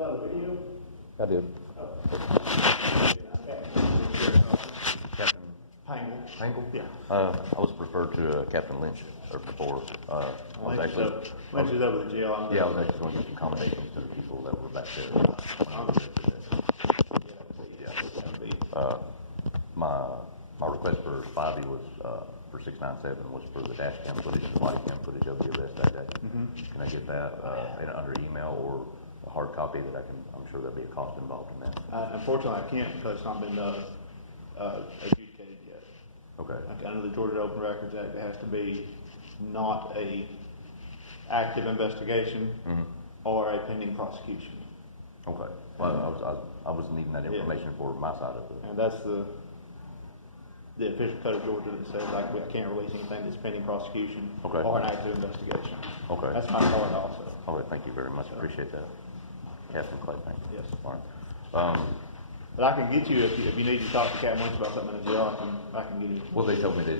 about the video? I did. Captain Pangle? Yeah. I was referred to Captain Lynch before. I was actually Lynch is over the jail. yeah, I was actually going to give some commendations to the people that were back there. My request for Spivey was for 697 was for the dash cam footage and body cam footage of the arrest that day. Can I get that under email or a hard copy that I can? I'm sure there'll be a cost involved in that. Unfortunately, I can't because it's not been adjudicated yet. Okay. Under the Georgia Open Records Act, it has to be not a active investigation or a pending prosecution. Okay. Well, I was needing that information for my side of it. And that's the official code of Georgia that says like I can't release anything that's pending prosecution or an active investigation. Okay. That's my part also. All right. Thank you very much. Appreciate that, Captain Clay. Thank you. Yes. All right. But I can get you if you need to talk to Captain Lynch about something in the jail. I can get you. Well, they told me that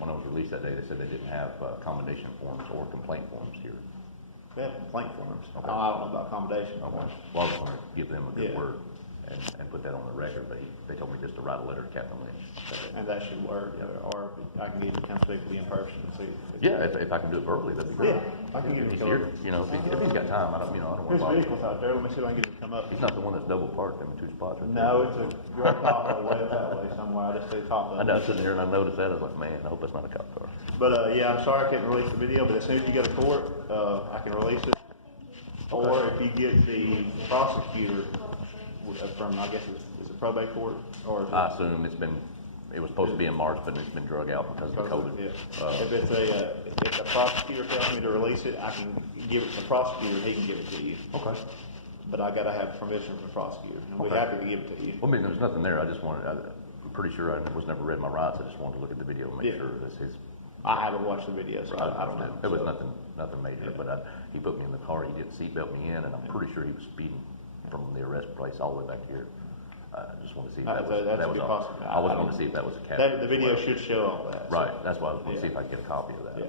when I was released that day, they said they didn't have commendation forms or complaint forms here. They have complaint forms. Okay. I don't know about accommodation forms. Well, I was going to give them a good word and put that on the record, but they told me just to write a letter to Captain Lynch. And that should work. Or I can get you to come speak with you in person and see. If I can do it verbally, that'd be great. Yeah, I can get If him to he's here, come. if he's got time, I don't want His to bother. vehicle's out there. Let me see if I can get him to come up. It's not the one that's double parked in two spots. Right No, it's a drug car way up that way somewhere. I just say top of I know, I was sitting here and I noticed that. I was like, man, I hope that's not a cop car. But yeah, I'm sorry I couldn't release the video, but as soon as you go to court, I can release it. Or if you get the prosecutor from, I guess it's a probate court, or is it, I assume it was supposed to be in March, but it's been drug out because of COVID. Yeah. If the prosecutor tells me to release it, I can give it to the prosecutor. He can give it to you. Okay. But I got to have permission from the prosecutor, and we're happy to give it to you. Well, I mean, there's nothing there. I'm pretty sure I was never read my rights. I just wanted to look at the video and make sure this is. I haven't watched the video, so I don't know. It was nothing major, but he put me in the car. He didn't seatbelt me in, and I'm pretty sure he was speeding from the arrest place all the way back here. I just wanted to see if that was possible. I was going to see if that was a cap. The video should show all that. Right. That's why I was going to see if I could get a copy of that. Yeah.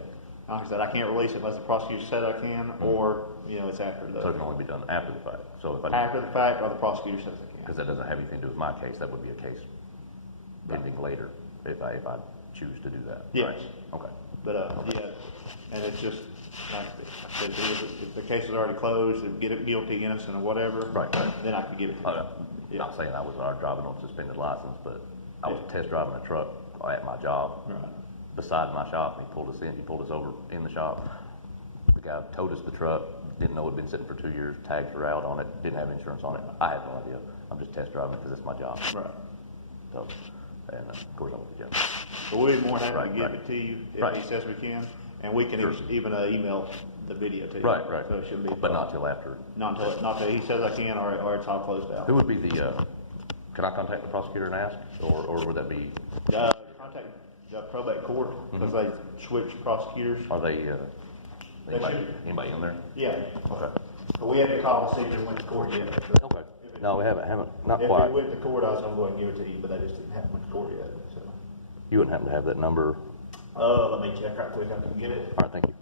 Like I said, I can't release it unless the prosecutor said I can, or it's after the. So it can only be done after the fact. So if after the fact, or the prosecutor says I can. Because that doesn't have anything to do with my case. That would be a case pending later if I choose to do that. Yes. Right? Okay. But and it's just like I said, if the case is already closed, if get it guilty, innocent, or whatever, Right. then I can give it to you. Not saying I was driving on suspended license, but I was test driving a truck at my job beside my shop, and he pulled us in. He pulled us over in the shop. The guy towed us the truck. Didn't know it had been sitting for 2 years. Tags were out on it. Didn't have insurance on it. I had no idea. I'm just test driving because it's my job. Right. So, and of course I went to jail. But we'd be more than happy to give it to you if he says we can, and we can Sure. even email the video to you. Right. So it shouldn't be. But not till after. Not until he says I can, or it's all closed out. Who would be the? Can I contact the prosecutor and ask, or would that be? Contact the probate court because they switch prosecutors. Are they? Anybody in there? Yeah. Okay. But we haven't called to see if it went to court yet. Okay. No, we haven't. Not If quite. it went to court, I was going to go ahead and give it to you, but they just didn't have it went to court yet. So. You wouldn't happen to have that number? Let me check right quick. I can get it. All right. Thank you.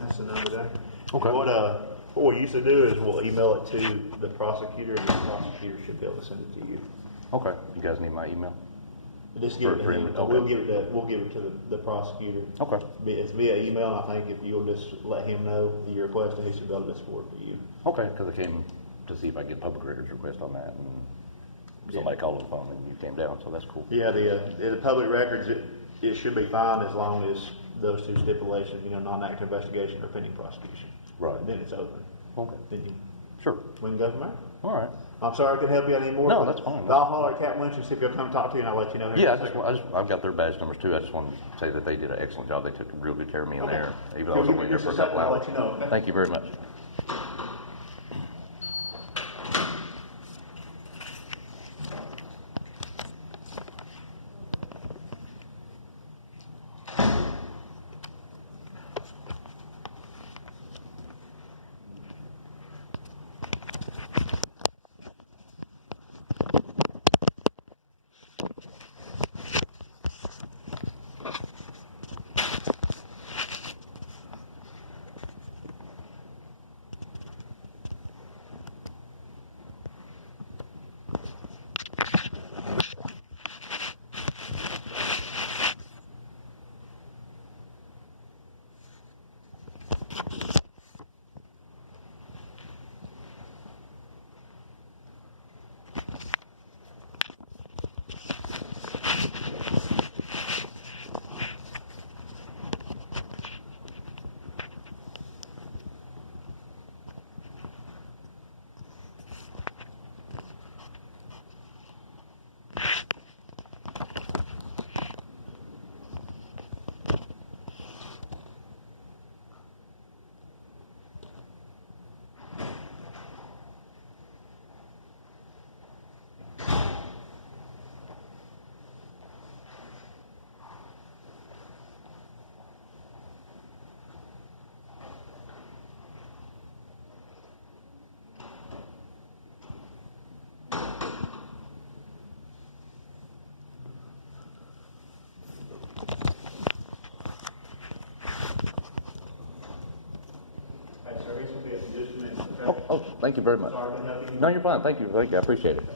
That's the number there. Okay. What we used to do is we'll email it to the prosecutor, and the prosecutor should be able to send it to you. Okay. You guys need my email? Just give it to For him. him, okay. We'll give it to the prosecutor. Okay. It's via email, and I think if you'll just let him know that you're requesting, he should be able to just forward it to you. Okay. Because I came to see if I get public records request on that, and somebody called on the phone, and you came down, so that's cool. Yeah, the public records, it should be fine as long as those two stipulations, non-active investigation or pending prosecution. Right. Then it's open. Okay. Then Sure. we can go from there. All right. I'm sorry I couldn't help you out anymore. No, but that's fine. I'll holler at Captain Lynch and see if he'll come talk to you, and I'll let you know. Yeah, I've got their badge numbers too. I just wanted to say that they did an excellent job. They took real good care of me in there, even though I was Give only me there just for a a couple second, I'll hours. let you know, okay? Thank you very much. Hey, sir, this will be in just a minute, okay? Oh, thank you very much. Sorry I couldn't help you. No, you're fine. Thank you. I appreciate it.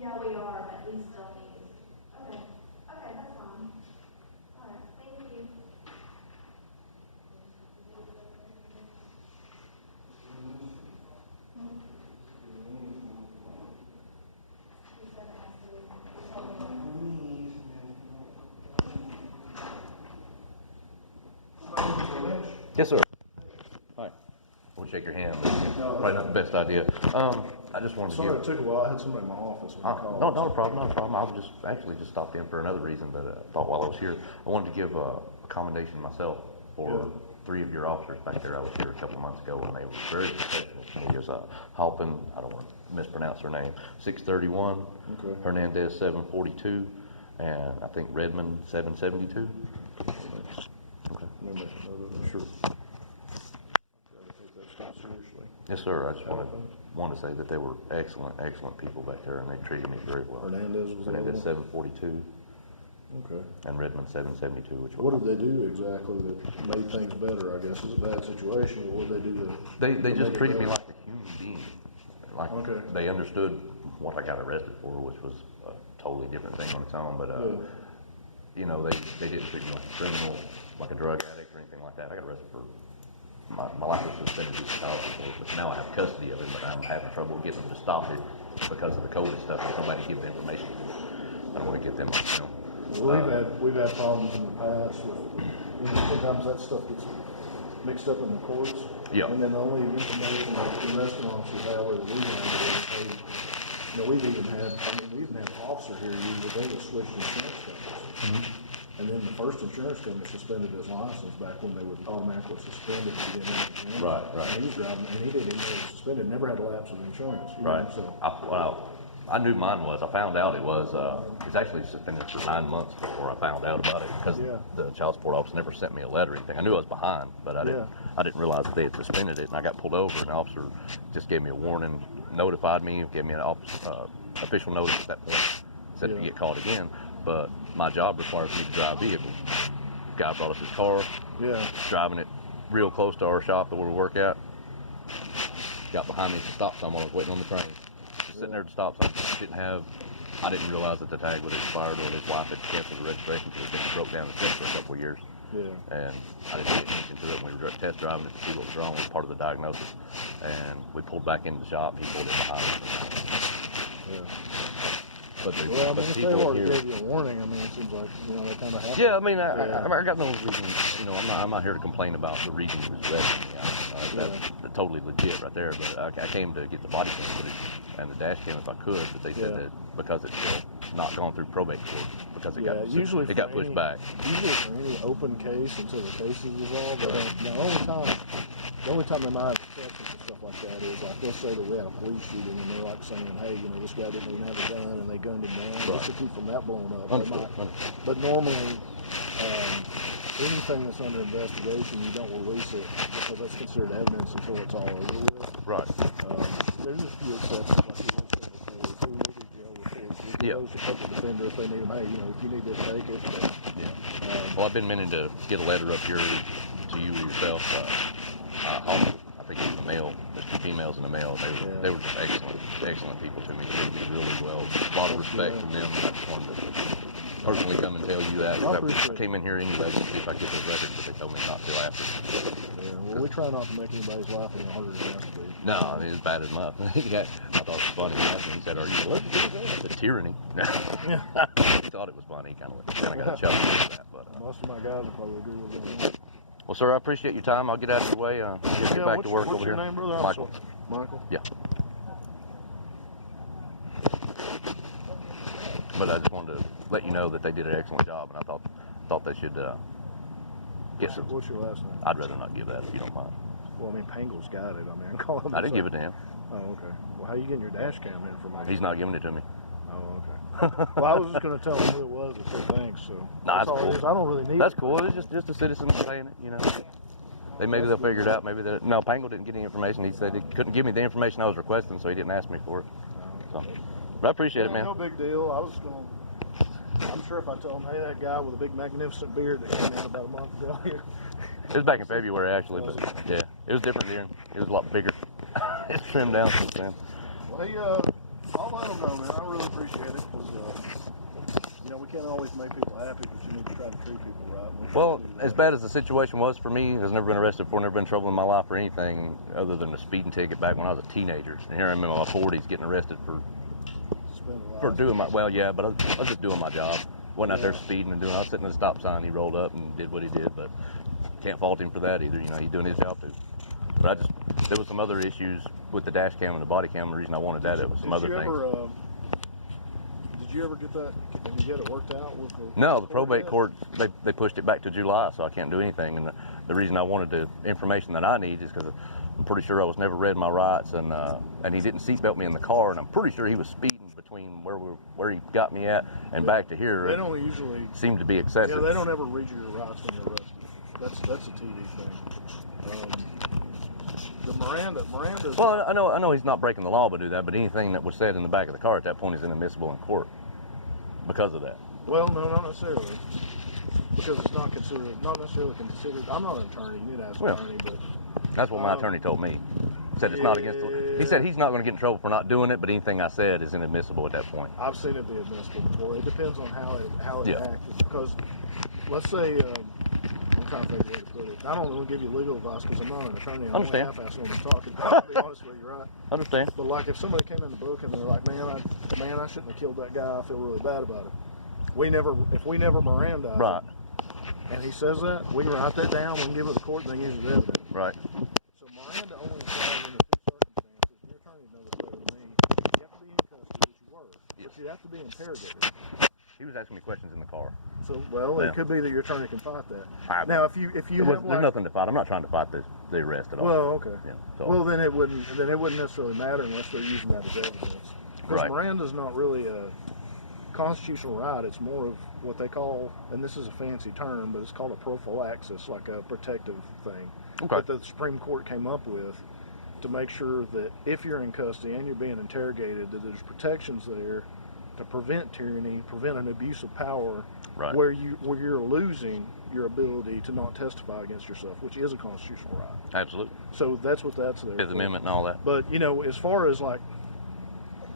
Yeah, we are, but he still needs. Okay, okay, that's fine. All right, thank you. Yes, sir. Hi. We'll shake your hand. Probably not the best idea. I just wanted to Sorry, give... it took a while. I had somebody in my office when you called. No, not a problem, not a problem. I was just actually just stopped in for another reason, but I thought while I was here, I wanted to give a commendation myself for 3 of your officers back there. I was here a couple of months ago, and they were very professional. It was Halpin, I don't want to mispronounce her name, 631, Okay. Hernandez 742, and I think Redmond 772. Okay. Let me make a note of that. Sure. I gotta take that stuff seriously. Yes, sir. I just wanted to say that they were excellent, excellent people back there, and they treated me very well. Hernandez was the other Hernandez one? 742 Okay. and Redmond 772, which What did they do exactly that made things better, I guess? It's a bad situation, but what did they do to... they to just make it treated me better? like a human being. Like Okay. they understood what I got arrested for, which was a totally different thing on its own. But you know, they didn't treat me like a criminal, like a drug addict or anything like that. I got arrested for my life was suspended due to child support, which now I have custody of him, but I'm having trouble getting them to stop it because of the COVID stuff. There's nobody to give the information to. I don't want to get them on film. Well, we've had problems in the past with, sometimes that stuff gets mixed up in the courts. Yeah. And then the only information that the arresting officers have or that we have is, hey, we've even had an officer here use they was switched insurance companies. Mm-hmm. And then the first insurance company suspended his license back when they would automatically suspend it to get into insurance. Right. And he was driving, and he didn't even know it was suspended, never had a lapse of insurance. Right. So. I knew mine was. I found out it was. It's actually suspended for 9 months before I found out about it because the child support officer never sent me a letter or anything. I knew I was behind, but I didn't realize that they had suspended it. And I got pulled over, and the officer just gave me a warning, notified me, gave me an official notice at that point, said if you get caught again. But my job requires me to drive vehicles. Guy brought us his car. Yeah. Driving it real close to our shop that where we work at. Got behind me at the stop sign while I was waiting on the train. Just sitting there at the stop sign. I didn't realize that the tag would expired or his wife had canceled the registration because it had been broke down and set for a couple of years. Yeah. And I didn't pay attention to it when we were test driving it to see what was wrong. It was part of the diagnosis. And we pulled back into the shop. He pulled in behind us. Yeah. But Well, if they people already here. gave you a warning, it seems like, they kind of have to. Yeah, I mean, I got no reason, I'm not here to complain about the reason he was arresting me. That's totally legit right there, but I came to get the body cam footage and the dash cam if I could, but they said that because it's still not gone through probate court, because it got pushed back. Usually for any open case until the case is resolved, but the only time they might have exceptions and stuff like that is, like, let's say that we had a police shooting and they're like saying, hey, this guy didn't even have a gun and they gunned him down, just to keep from that blowing up. But normally, anything that's under investigation, you don't release it because that's considered evidence until it's all over with. Right. There's a few exceptions, like you said before. If we need jail reports, we can post a couple defender if they need them. Hey, if you need this, take it. But, well, I've been meaning to get a letter up here to you yourself. I think it was the mail. There's 2 females in the mail. They were just excellent people to me. Treated me really well. A lot of respect from them. I just wanted to personally come and tell you that. I came in here anyway to see if I could get those records, but they told me not till after. Yeah, well, we try not to make anybody's life any harder than it has to be. No, I mean, it's bad enough. I thought it was funny. He said, "Are you allergic to that?" I said, "Tyranny." He thought it was funny. He kind of got a chuckle at that. But most of my guys will probably agree with that. well, sir, I appreciate your time. I'll get out of your way. Get back to work over here. What's your name, brother? Michael. Michael? Yeah. But I just wanted to let you know that they did an excellent job, and I thought they should get some. What's your last name? I'd rather not give that if you don't mind. Well, Pangle's got it. Call him. I didn't give it to him. Oh, okay. Well, how you getting your dash cam information? He's not giving it to me. Oh, okay. Well, I was just going to tell him who it was and say thanks. So No, that's all cool. it is. I don't really need That's it. cool. It's just a citizen saying it, Maybe they'll figure it out. Maybe no, Pangle didn't get any information. He said he couldn't give me the information I was requesting, so he didn't ask me for it. So, but I appreciate it, man. No big deal. I'm sure if I told him, hey, that guy with a big magnificent beard that came out about a month ago. It was back in February, actually, but yeah, it was different then. It was a lot bigger. It's trimmed down since then. Well, I'll let them know, man. I really appreciate it because, we can't always make people happy, but you need to try to treat people right. Well, as bad as the situation was for me, I've never been arrested before, never been in trouble in my life or anything other than a speeding ticket back when I was a teenager. And here I'm in my 40s getting arrested for doing my, well, yeah, but I was just doing my job. Wasn't out there speeding and doing, I was sitting at a stop sign, he rolled up and did what he did, but can't fault him for that either, he's doing his job too. But there was some other issues with the dash cam and the body cam. The reason I wanted that, it was some other things. Did you ever get that? Did you get it worked out with the? No, the probate court, they pushed it back to July, so I can't do anything. And the reason I wanted the information that I need is because I'm pretty sure I was never read my rights, and he didn't seatbelt me in the car, and I'm pretty sure he was speeding between where he got me at and back to here. They don't usually seem to be excessive. Yeah, they don't ever read you your rights when you're arrested. That's a TV thing. The Miranda's. Well, I know he's not breaking the law by do that, but anything that was said in the back of the car at that point is inadmissible in court because of that. Well, no, not necessarily, because it's not necessarily considered. I'm not an attorney. You need to ask an attorney, but that's what my attorney told me. Said it's not against he said he's not going to get in trouble for not doing it, but anything I said is inadmissible at that point. I've seen it be admissible before. It depends on how it acted. Because let's say I'm trying to figure out how to put it. I don't want to give you legal advice because I'm not an attorney. I'm only half-assed when I'm talking. I'll be honest with you, right? Understand. But like if somebody came in the book and they're like, man, I shouldn't have killed that guy. I feel really bad about it. If we never Miranda, right, and he says that, we can write that down. We can give it to the court and they use it as evidence. Right. So Miranda only applies under two circumstances. Your attorney knows it better than me. You have to be in custody, which you were, but you have to be interrogated. He was asking me questions in the car. So, it could be that your attorney can fight that. Now, if you there's nothing to fight. I'm not trying to fight the arrest at all. Well, okay. Yeah, so. Well, then it wouldn't necessarily matter unless they're using that as evidence. Because Miranda's not really a constitutional right. It's more of what they call, and this is a fancy term, but it's called a prophylaxis, like a protective thing that the Supreme Court came up with to make sure that if you're in custody and you're being interrogated, that there's protections there to prevent tyranny, prevent an abuse of power, where you're losing your ability to not testify against yourself, which is a constitutional right. Absolutely. So that's what that's there. Fifth Amendment and all that. But as far as like,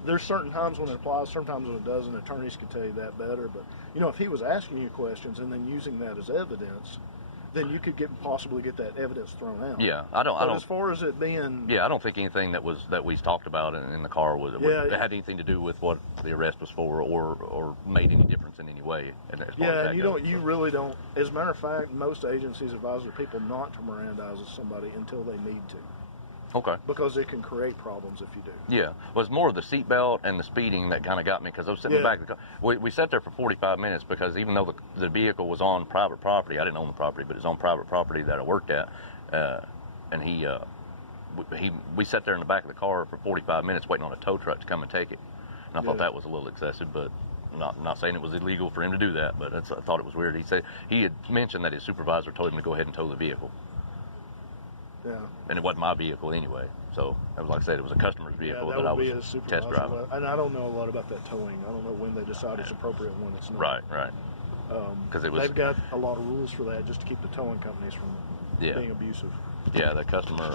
there's certain times when it applies, sometimes when it doesn't. Attorneys can tell you that better. But if he was asking you questions and then using that as evidence, then you could possibly get that evidence thrown out. Yeah, I don't. As far as it being, I don't think anything that we talked about in the car had anything to do with what the arrest was for, or made any difference in any way. And you really don't. As a matter of fact, most agencies advise their people not to Mirandize somebody until they need to. Okay. Because it can create problems if you do. Yeah. Well, it's more of the seatbelt and the speeding that kind of got me, because I was sitting in the back of the car. We sat there for 45 minutes because even though the vehicle was on private property, I didn't own the property, but it's on private property that I worked at, and we sat there in the back of the car for 45 minutes waiting on a tow truck to come and take it. And I thought that was a little excessive, but not saying it was illegal for him to do that, but I thought it was weird. He said he had mentioned that his supervisor told him to go ahead and tow the vehicle. Yeah. And it wasn't my vehicle anyway. So, like I said, it was a customer's vehicle that I was test driving. And I don't know a lot about that towing. I don't know when they decide it's appropriate and when it's not. Right. Because they've got a lot of rules for that just to keep the towing companies from being abusive. Yeah, the customer,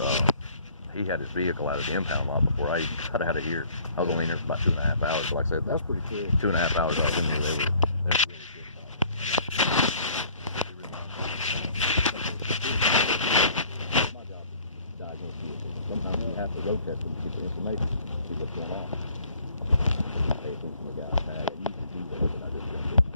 he had his vehicle out of the impound lot before I got out of here. I was only in there for about 2.5 hours. But like I said, that's pretty cool. 2.5 hours I was in there. They were really good. Sometimes you have to road test them to get the information, see what's going on. Pay attention to the guy's tag. I used to do that, but I just got it.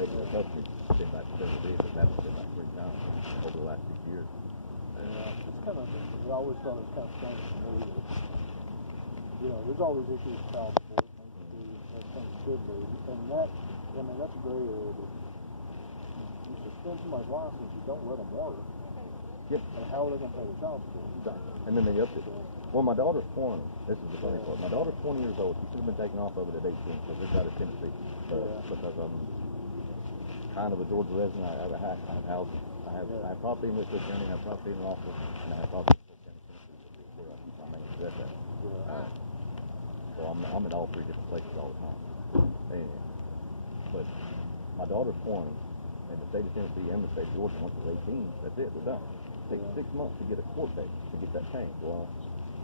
Regular customers been back to several vehicles. That's been like 3 times over the last 6 years. Yeah, it's kind of, I always thought it was kind of strange to me that, there's always issues with child support, things to do, as things should be. And that's a gray area that you suspend somebody's license, you don't let them work. Yep. And how are they going to pay the child support? Exactly. And then they upped it. Well, my daughter's 20. This is the funny part. My daughter's 20 years old. She should have been taken off of it at 18 because it's out of Tennessee. Because I'm kind of a Georgia resident. I have houses. I have property in Whitfield County. I have property in Rockville, and I have property in Polk County, Tennessee, where I keep my main address at. So I'm in all 3 different places all the time. But my daughter's 20, and the state of Tennessee and the state of Georgia, once it's 18, that's it. We're done. It takes 6 months to get a court date to get that changed. Well,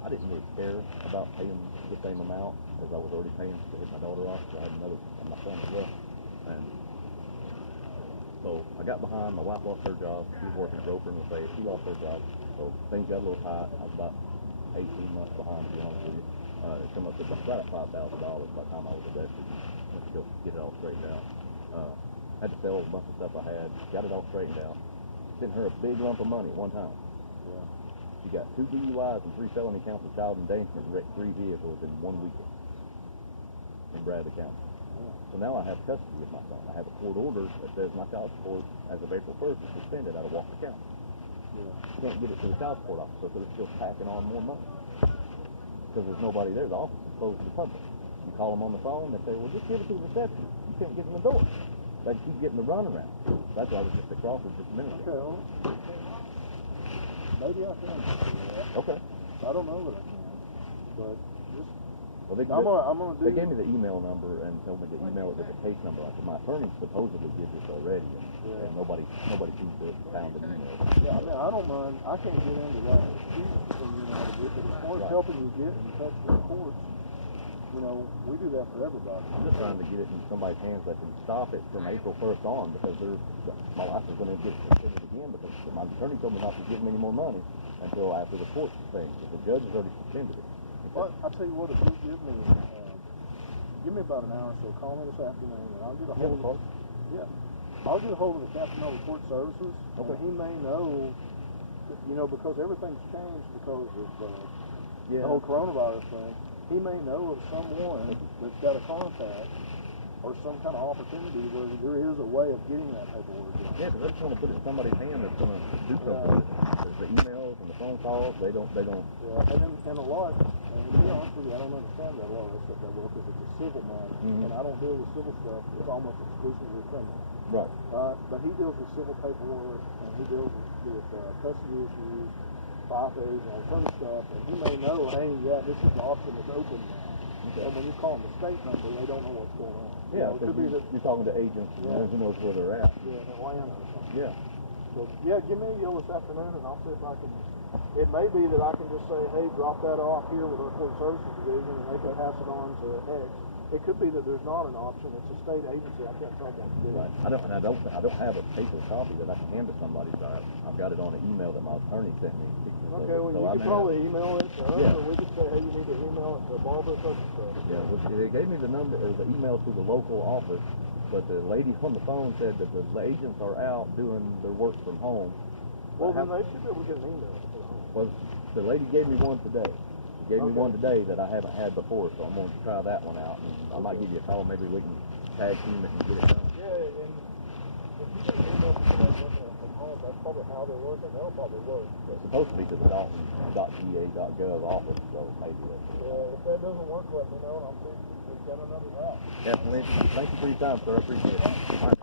I didn't really care about paying the same amount as I was already paying to hit my daughter off. So I had another on my son as well. And so I got behind. My wife lost her job. She was working at Roper in the face. She lost her job. So things got a little tight. I was about 18 months behind, to be honest with you. It came up to right at $5,000 by the time I was arrested. Let's go get it all straightened out. Had to sell a bunch of stuff I had. Got it all straightened out. Sent her a big lump of money at one time. Yeah. She got 2 DUIs and 3 felony counts of child endangerment and wrecked 3 vehicles in 1 weekend in Bradley County. So now I have custody of my son. I have a court order that says my child support as of April 1st is suspended out of Walker County. Yeah. You can't get it to the child support officer because it's still packing on more money. Because there's nobody there. The office is closed to the public. You call them on the phone, they say, well, just give it to the reception. You can't get in the door. They keep getting the runaround. That's why I was just at Crawford just a minute ago. Okay, well, maybe I can do that. Okay. I don't know that I can, but just, Well, they I'm gonna gave me the email number and told me to email it with the case number. I said, my attorney supposedly did this already, and nobody seems to have found an email. Yeah, I mean, I don't mind. I can't get into that dispute from as far as helping you get in touch with the courts, you know, we do that for everybody. I'm just trying to get it in somebody's hands that can stop it from April 1st on, because my life is going to get suspended again because my attorney told me not to give me any more money until after the court thing, because the judge has already suspended it. Well, I'll tell you what, if you give me about an hour or so, call me this afternoon, and I'll get a hold of I'll get a hold of the Captain of Court Services, and he may know, you know, because everything's changed because of the whole coronavirus thing. He may know of someone that's got a contact or some kind of opportunity where there is a way of getting that paperwork. Yeah, because I just want to put it in somebody's hand that's going to do something with it. There's the emails and the phone calls, they don't. Yeah, and a lot, and to be honest with you, I don't understand that a lot of that stuff that well, because it's a civil matter, and I don't deal with civil stuff. It's almost exclusively criminal. Right. But he deals with civil paperwork, and he deals with custody issues, FIFAs, and all kind of stuff, and he may know, hey, yeah, this is an option that's open now. Okay. And when you call them the state number, they don't know what's going on. Yeah, it could be that you're talking to agents who knows where they're at. Yeah, in Atlanta or something. Yeah. So, yeah, give me a yell this afternoon, and I'll see if I can. It may be that I can just say, hey, drop that off here with our court services division, and they can pass it on to X. It could be that there's not an option. It's a state agency. I can't tell them what to do. Right. I don't have a paper copy that I can hand to somebody. So I've got it on an email that my attorney sent me. Okay, well, you could probably email it to us, or we could say, hey, you need to email it to Barbara such and such. Yeah, well, they gave me the number or the email to the local office, but the lady on the phone said that the agents are out doing their work from home. Well, then they should be able to get an email to the home. Well, the lady gave me one today. She gave me one today that I haven't had before, so I'm going to try that one out. And I might give you a call. Maybe we can tag team it and get it done. Yeah, and if you get an email from somebody working from home, that's probably how they're working. They'll probably work. It's supposed to be to the Dalton.ga.gov office, so maybe that's if that doesn't work, let me know, and I'll see if we've got another route. Definitely. Thank you for your time, sir. I appreciate it. All right.